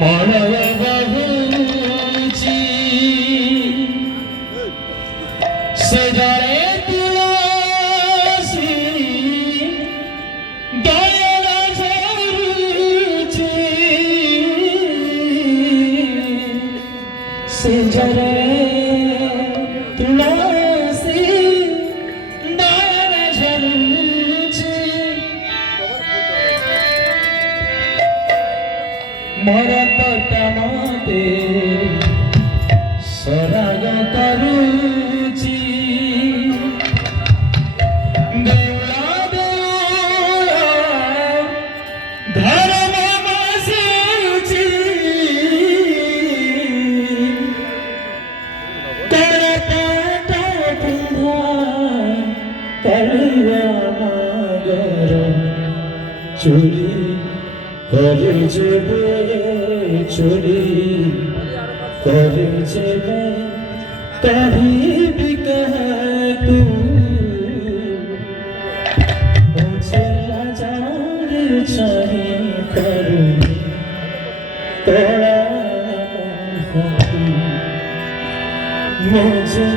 মনয় বহুচি সে জরে তুলসী দয়াল ঝরুচি সে জরে তুলসী দয়াল ঝরুচি মরত কামতে সরাগ করুচি দেউলা দেউলা ধর্ম মাসুচি করতা কুন্ধা করিয়া নগর চুরি করেছে চুরি করেছে কহি বিকু মুঝে লাজার চাহি করু তোরা মুঝে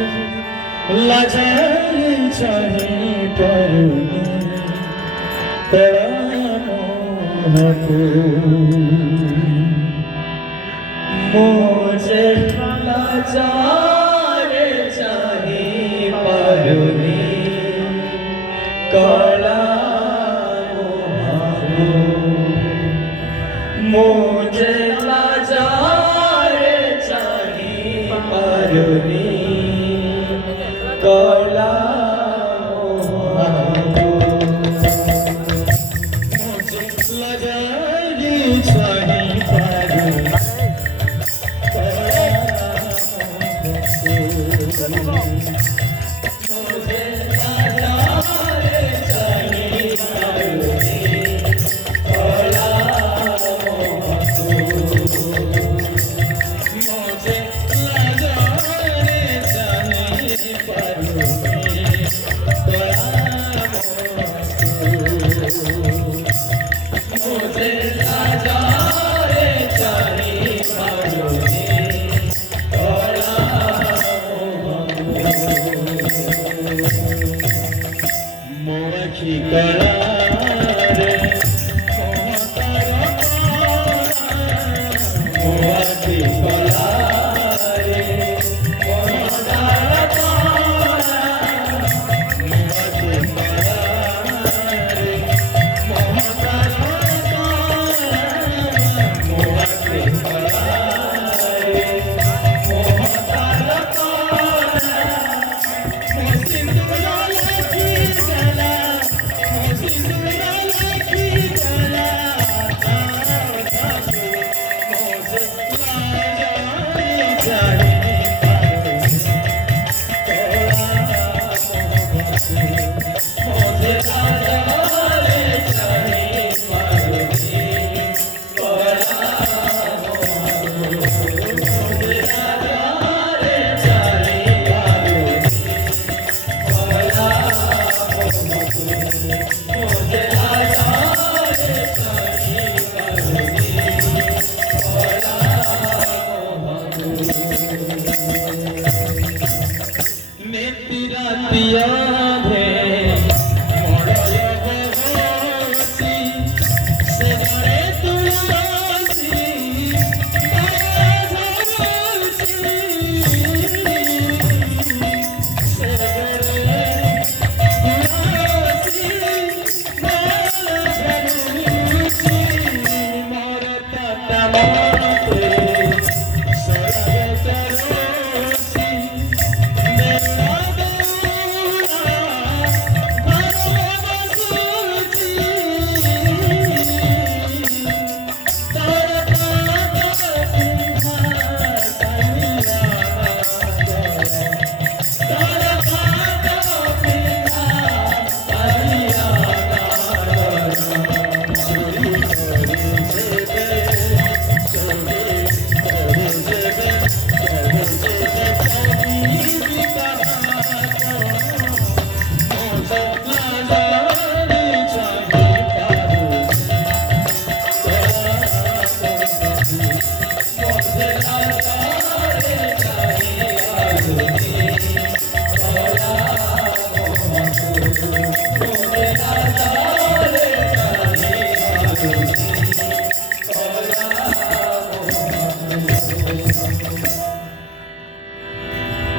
লাজার চাহি করু তোরা मुझे लाचार चाहे परुनी कला मुझे लाचार चाहे परुनी कला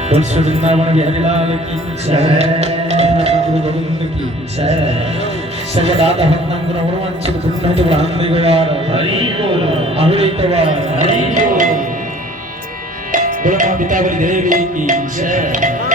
बोल वृंदावन बिहारी लाल की जय, गुरु गोविंद की जय। सगदाद हन्नंग नवरवंश कुन्नद ब्राह्मणिगयार हरि बोल अमृतवार हरि बोल बोल मां पितावली देवी की जय